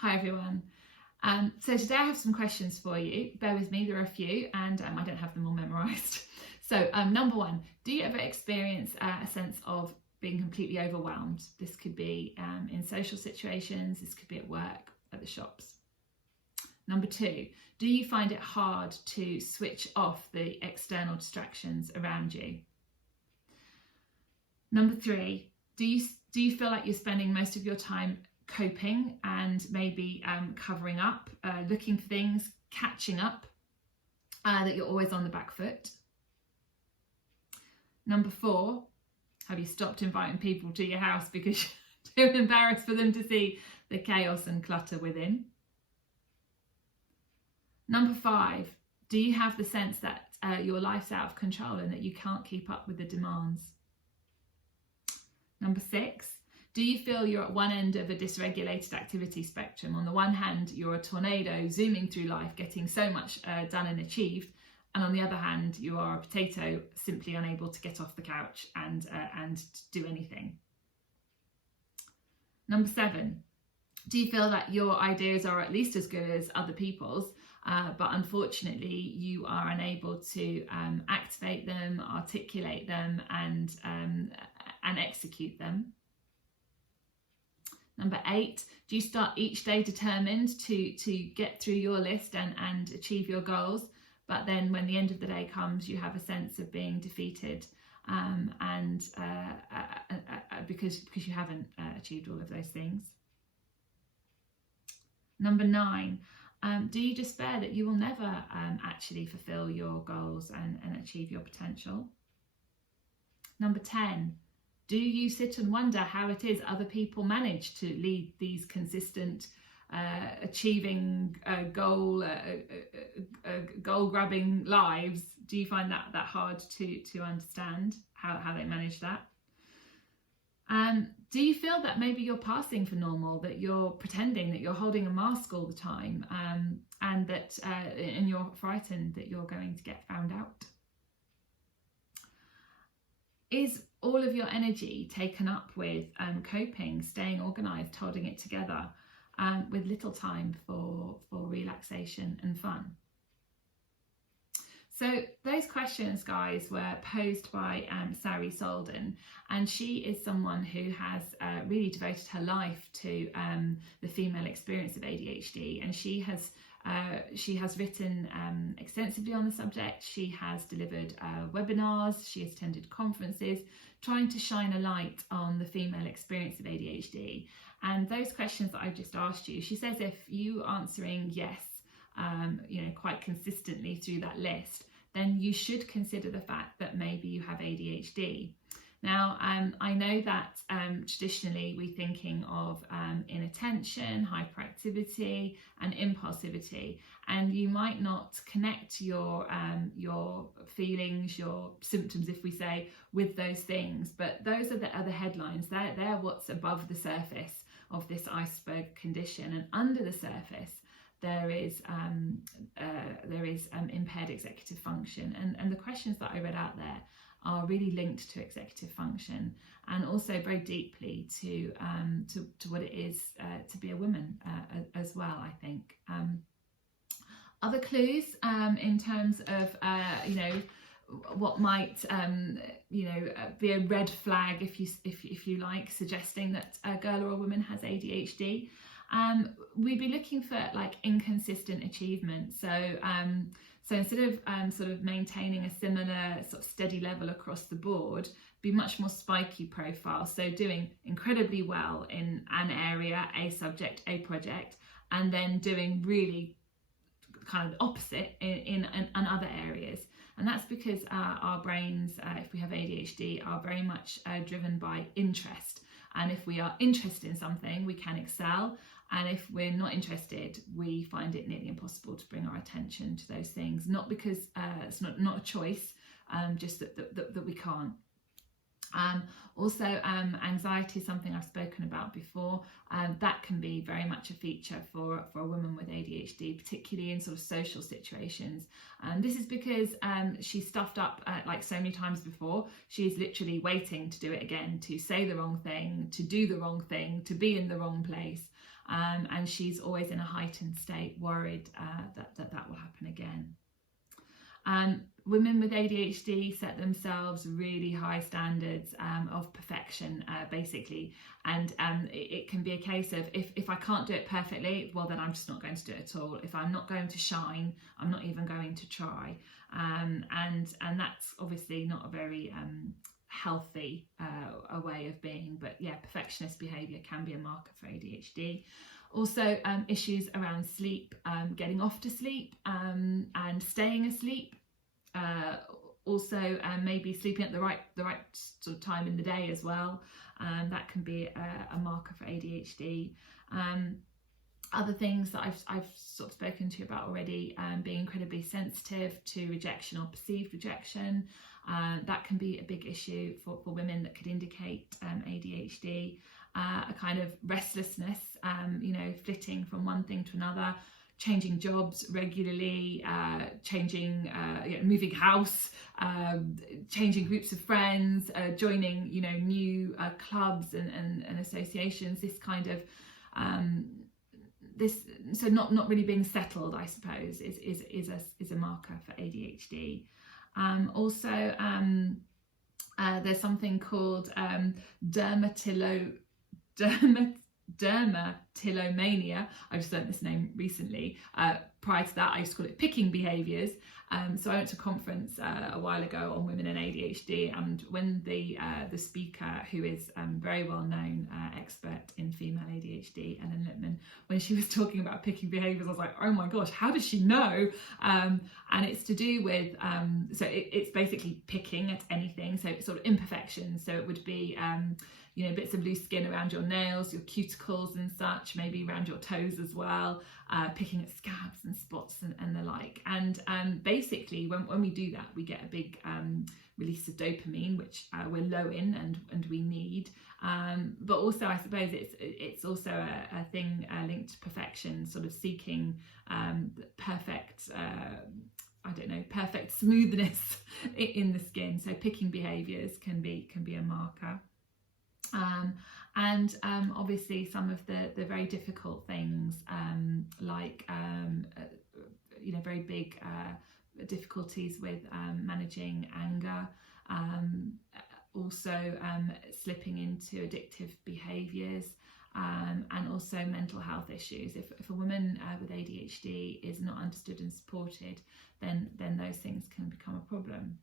Hi everyone. So today I have some questions for you. Bear with me, there are a few and I don't have them all memorised. So number one, do you ever experience a sense of being completely overwhelmed? This could be in social situations, this could be at work, at the shops. Number two, do you find it hard to switch off the external distractions around you? Number three, do you feel like you're spending most of your time coping and maybe covering up, looking for things, catching up, that you're always on the back foot? Number four, have you stopped inviting people to your house because you're too embarrassed for them to see the chaos and clutter within? Number five, do you have the sense that your life's out of control and that you can't keep up with the demands? Number six, do you feel you're at one end of a dysregulated activity spectrum? On the one hand, you're a tornado zooming through life, getting so much done and achieved. And on the other hand, you are a potato, simply unable to get off the couch and do anything. Number seven, do you feel that your ideas are at least as good as other people's, but unfortunately you are unable to activate them, articulate them and execute them? Number eight, do you start each day determined to get through your list and achieve your goals, but then when the end of the day comes, you have a sense of being defeated because you haven't achieved all of those things? Number nine, do you despair that you will never actually fulfill your goals and achieve your potential? Number 10, do you sit and wonder how it is other people manage to lead these consistent, achieving goal-grabbing lives? Do you find that hard to understand how they manage that? Do you feel that maybe you're passing for normal, that you're pretending, that you're holding a mask all the time, and that and you're frightened that you're going to get found out? Is all of your energy taken up with coping, staying organised, holding it together, with little time for relaxation and fun? So those questions, guys, were posed by Sari Solden, and she is someone who has really devoted her life to the female experience of ADHD, and she has written extensively on the subject. She has delivered webinars, she has attended conferences, trying to shine a light on the female experience of ADHD. And those questions that I've just asked you, she says if you answering yes, quite consistently through that list, then you should consider the fact that maybe you have ADHD. Now, I know that traditionally we're thinking of inattention, hyperactivity and impulsivity, and you might not connect your feelings, your symptoms, if we say, with those things, but those are the other headlines. They're what's above the surface of this iceberg condition, and under the surface there is impaired executive function, and the questions that I read out there are really linked to executive function and also very deeply to what it is to be a woman as well, I think. Other clues in terms of what might be a red flag, if you like, suggesting that a girl or a woman has ADHD. We'd be looking for like inconsistent achievement. So instead of sort of maintaining a similar sort of steady level across the board, be much more spiky profile. So doing incredibly well in an area, a subject, a project, and then doing really kind of opposite in other areas. And that's because our brains, if we have ADHD, are very much driven by interest. And if we are interested in something, we can excel. And if we're not interested, we find it nearly impossible to bring our attention to those things. Not because it's not a choice, just that we can't. Also, anxiety is something I've spoken about before. That can be very much a feature for a woman with ADHD, particularly in sort of social situations. This is because she's stuffed up like so many times before. She's literally waiting to do it again, to say the wrong thing, to do the wrong thing, to be in the wrong place. and she's always in a heightened state, worried that will happen again. Women with ADHD set themselves really high standards of perfection, basically, and it can be a case of if I can't do it perfectly, well then I'm just not going to do it at all. If I'm not going to shine, I'm not even going to try, and that's obviously not a very healthy a way of being. But yeah, perfectionist behaviour can be a marker for ADHD. Also, issues around sleep, getting off to sleep and staying asleep. Also, maybe sleeping at the right sort of time in the day as well. That can be a marker for ADHD. Other things that I've sort of spoken to you about already, being incredibly sensitive to rejection or perceived rejection. That can be a big issue for women that could indicate ADHD. A kind of restlessness, flitting from one thing to another, changing jobs regularly, moving house, changing groups of friends, joining, new clubs and associations. This kind of so not really being settled, I suppose, is a marker for ADHD. Also, there's something called dermatillomania. I just learned this name recently. Prior to that, I used to call it picking behaviours. So I went to a conference a while ago on women and ADHD, and when the speaker, who is very well known expert in female ADHD, Ellen Lippman, when she was talking about picking behaviours, I was like, oh my gosh, how does she know? And it's to do with so it's basically picking at anything, so it's sort of imperfections. So it would be bits of loose skin around your nails, your cuticles and such, maybe around your toes as well, picking at scabs and spots and the like. And basically, when we do that, we get a big release of dopamine, which we're low in and we need. But also, I suppose it's also a thing linked to perfection, sort of seeking perfect smoothness in the skin. So picking behaviours can be a marker. And obviously some of the very difficult things, like very big difficulties with managing anger, also slipping into addictive behaviours, and also mental health issues. If a woman with ADHD is not understood and supported, then those things can become a problem.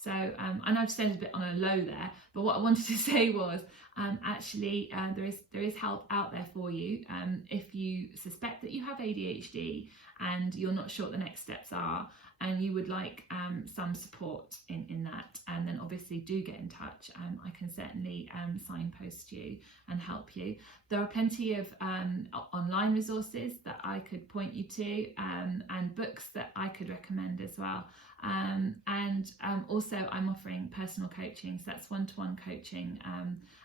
So I know I've said a bit on a low there, but what I wanted to say was actually there is help out there for you. If you suspect that you have ADHD and you're not sure what the next steps are, and you would like some support in that, and then obviously do get in touch. I can certainly signpost you and help you. There are plenty of online resources that I could point you to, and books that I could recommend as well. And also I'm offering personal coaching, so that's one-to-one coaching,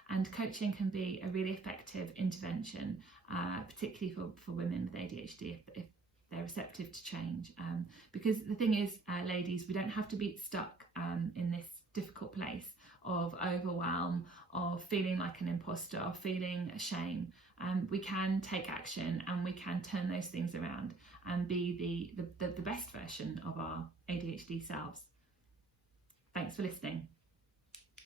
and coaching can be a really effective intervention, particularly for women with ADHD if they're receptive to change, because the thing is, ladies, we don't have to be stuck in this difficult place of overwhelm, of feeling like an imposter, of feeling shame. We can take action and we can turn those things around and be the best version of our ADHD selves. Thanks for listening.